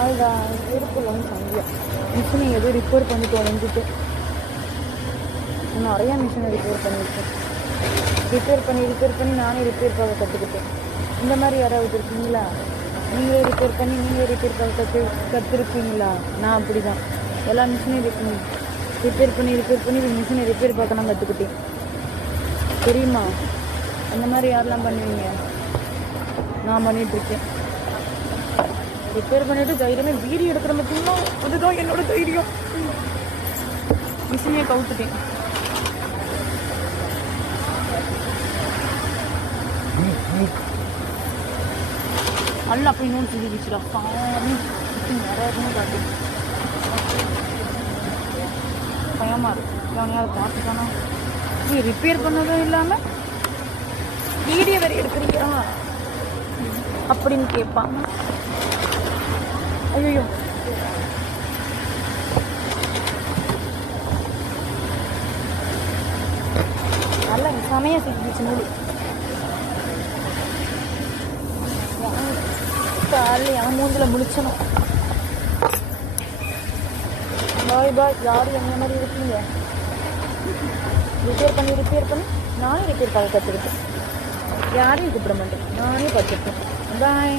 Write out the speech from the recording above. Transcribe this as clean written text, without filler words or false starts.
ஆள்டா இருக்குல்லன்னு சந்தியா மிஷினை எதுவும் ரிப்பேர் பண்ணி தொலைஞ்சிட்டு நிறையா மிஷினை ரிப்பேர் பண்ணியிருக்கேன். ரிப்பேர் பண்ணி நானே ரிப்பேர் பண்ண கற்றுக்கிட்டேன். இந்த மாதிரி யாராவது இருக்கீங்களா? நீங்களே ரிப்பேர் பண்ண கற்றுருக்கீங்களா? நான் அப்படி தான் எல்லா மிஷினையும் ரிப்பேர் பண்ணி மிஷினை ரிப்பேர் பார்க்க நான் கற்றுக்கிட்டேன். தெரியுமா? அந்த மாதிரி யாரெல்லாம் பண்ணுவீங்க? நான் பண்ணிகிட்ருக்கேன். ரிப்பேர் பண்ணிவிட்டு தைரியமே வீடியோ எடுக்கிற பார்த்தீங்கன்னா அதுதான் என்னோட தைரியம். மிஷினையே கவுத்துட்டேன். நல்லா போய் நோன் சொல்லி வச்சுடா சாமி நிறைய காட்டி பயமாக இருக்கு. எவனையாவது பார்த்துட்டானா நீ ரிப்பேர் பண்ணதும் இல்லாமல் வீடியோ வேறு எடுக்கிறியா அப்படின்னு கேட்பாங்க. ஐயோ நல்லா செமையாக செஞ்சிச்சு மூடி காலையில் என் மூந்தில் முடிச்சணும். பாய் யாரும் என்ன மாதிரி இருக்கீங்க? ரிப்பேர் பண்ணி நானே ரிப்பேர் பண்ண கற்றுக்கிட்டேன். யாரையும் கூப்பிட மாட்டேன், நானே கற்றுக்கிட்டேன். பாய்.